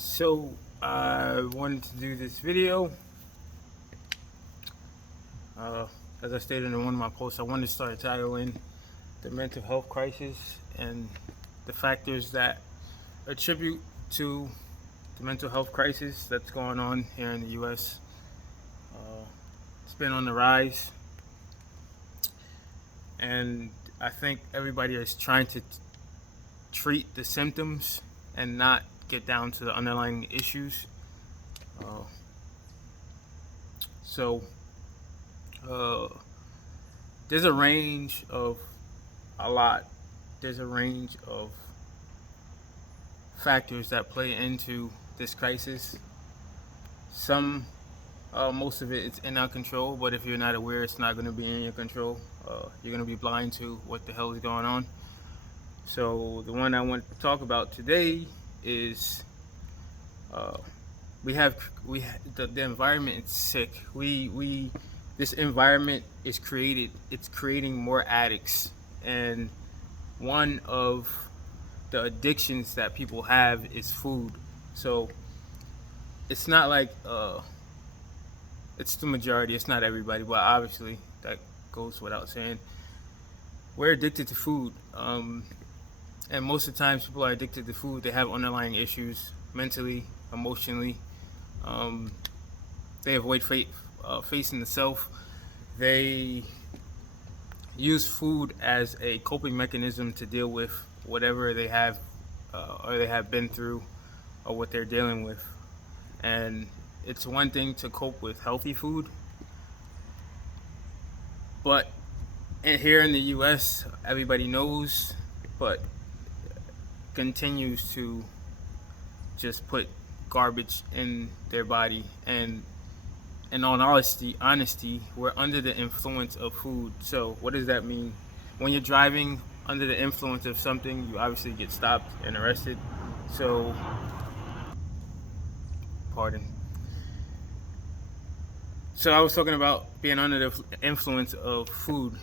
So I wanted to do this video. Uh, as I stated in one of my posts, I wanted to start titling the mental health crisis and the factors that attribute to the mental health crisis that's going on here in the U.S. Uh, it's been on the rise, and I think everybody is trying to treat the symptoms and not get down to the underlying issues. Uh, so uh, there's a range of a lot. There's a range of factors that play into this crisis. Some, most of it, it's in our control. But if you're not aware, it's not going to be in your control. You're going to be blind to what the hell is going on. So the one I want to talk about today is uh, the environment is sick. We this environment is created. It's creating more addicts, and one of the addictions that people have is food. So it's not like it's the majority. It's not everybody, but obviously that goes without saying. We're addicted to food, and most of the times people are addicted to food. They have underlying issues mentally, emotionally. Um, they avoid facing the self. They use food as a coping mechanism to deal with whatever they have or they have been through or what they're dealing with. And it's one thing to cope with healthy food, but here in the US, everybody knows, but continues to just put garbage in their body. And in all honesty, we're under the influence of food. So what does that mean? When you're driving under the influence of something, you obviously get stopped and arrested. So, pardon. So I was talking about being under the influence of food.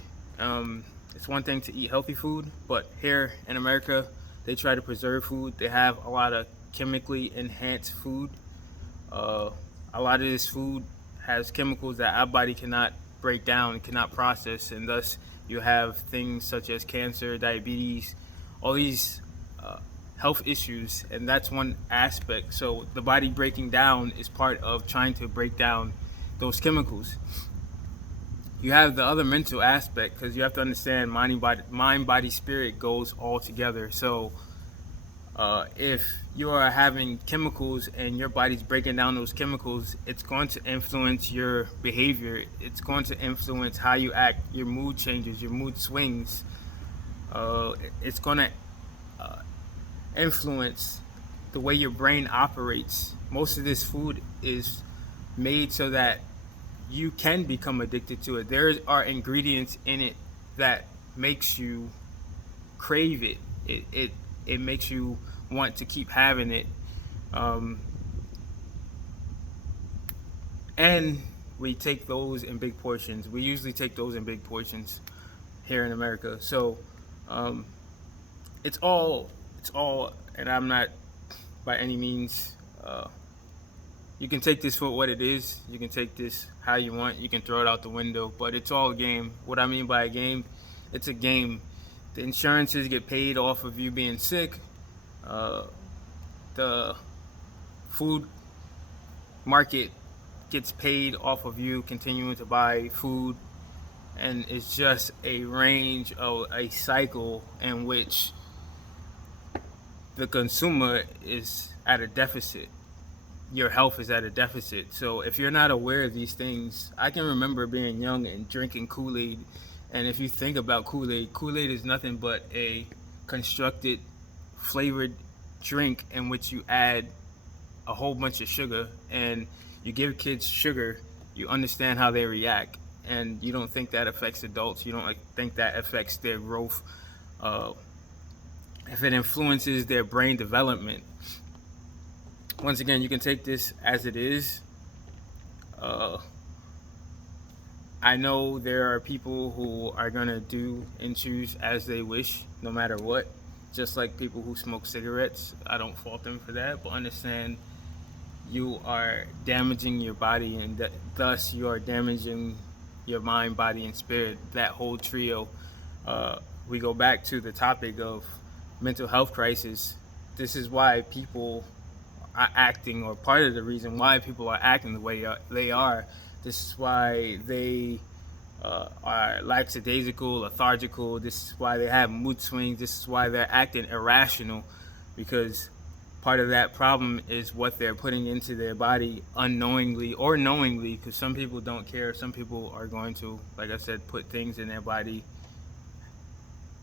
It's one thing to eat healthy food, but here in America, they try to preserve food. They have a lot of chemically enhanced food. Uh, a lot of this food has chemicals that our body cannot break down, cannot process, and thus you have things such as cancer, diabetes, all these uh, health issues, and that's one aspect. So the body breaking down is part of trying to break down those chemicals. You have the other mental aspect because you have to understand mind, body, spirit goes all together. So if you are having chemicals and your body's breaking down those chemicals, it's going to influence your behavior. It's going to influence how you act, your mood changes, your mood swings. It's going to uh, influence the way your brain operates. Most of this food is made so that you can become addicted to it. There are ingredients in it that makes you crave it. It makes you want to keep having it. Um, and we take those in big portions. We usually take those in big portions here in America. So um, it's all, and I'm not by any means. You can take this for what it is. You can take this how you want. You can throw it out the window, but it's all a game. What I mean by a game, it's a game. The insurances get paid off of you being sick. Uh, the food market gets paid off of you continuing to buy food, and it's just a range of a cycle in which the consumer is at a deficit. Your health is at a deficit. So if you're not aware of these things, I can remember being young and drinking Kool-Aid. And if you think about Kool-Aid, Kool-Aid is nothing but a constructed flavored drink in which you add a whole bunch of sugar and you give kids sugar. You understand how they react, and you don't think that affects adults. You don't think that affects their growth. Uh, if it influences their brain development, once again, you can take this as it is. Uh, I know there are people who are gonna do and choose as they wish, no matter what. just like people who smoke cigarettes. I don't fault them for that, but understand you are damaging your body, and thus you are damaging your mind, body, and spirit. That whole trio. We go back to the topic of mental health crisis. This is why people are acting, or part of the reason why people are acting the way they are. This is why they are lackadaisical, lethargical. This is why they have mood swings. This is why they're acting irrational, because part of that problem is what they're putting into their body unknowingly or knowingly, because some people don't care. Some people are going to, like I said, put things in their body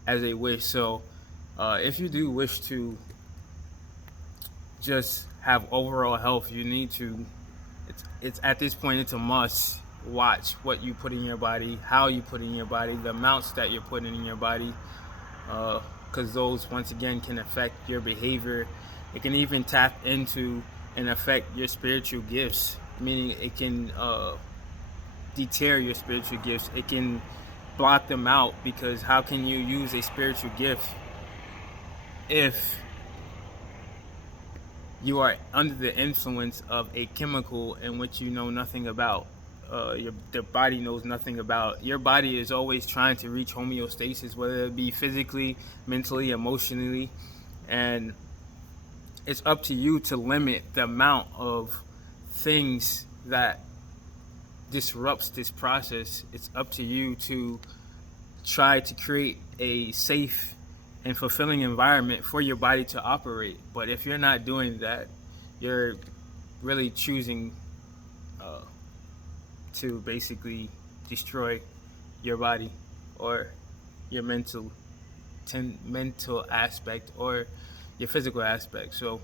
as they wish. So if you do wish to just have overall health, you need to, it's at this point, it's a must watch what you put in your body, how you put in your body, the amounts that you're putting in your body, because those, once again, can affect your behavior. It can even tap into and affect your spiritual gifts, meaning it can deter your spiritual gifts. It can block them out, because how can you use a spiritual gift if you are under the influence of a chemical in which you know nothing about? The body knows nothing about. Your body is always trying to reach homeostasis, whether it be physically, mentally, emotionally, and it's up to you to limit the amount of things that disrupts this process. It's up to you to try to create a safe and fulfilling environment for your body to operate. But if you're not doing that, you're really choosing to basically destroy your body, or your mental aspect, or your physical aspect. So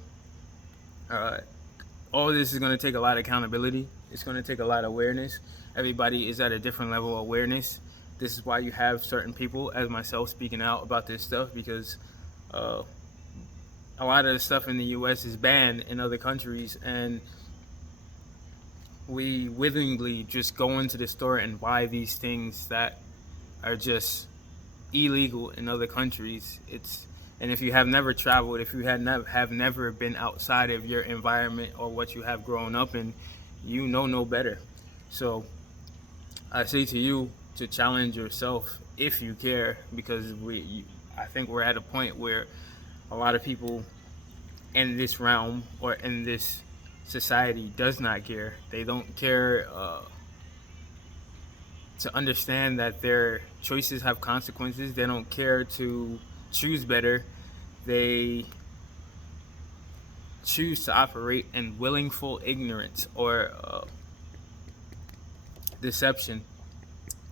all this is going to take a lot of accountability. It's going to take a lot of awareness. Everybody is at a different level of awareness. This is why you have certain people, as myself, speaking out about this stuff, because a lot of the stuff in the U.S. is banned in other countries, and we willingly just go into the store and buy these things that are just illegal in other countries. And if you have never traveled, if you have never been outside of your environment or what you have grown up in, you know no better. So I say to you to challenge yourself if you care, because I think we're at a point where a lot of people in this realm or in this society does not care. They don't care to understand that their choices have consequences. They don't care to choose better. They choose to operate in willful ignorance or deception.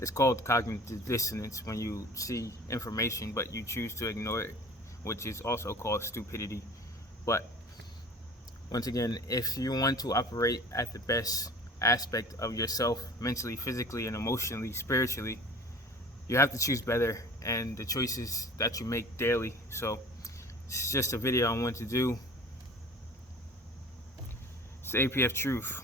It's called cognitive dissonance, when you see information but you choose to ignore it, which is also called stupidity. But once again, if you want to operate at the best aspect of yourself, mentally, physically, and emotionally, spiritually, you have to choose better, and the choices that you make daily. So it's just a video I want to do. It's APF Truth.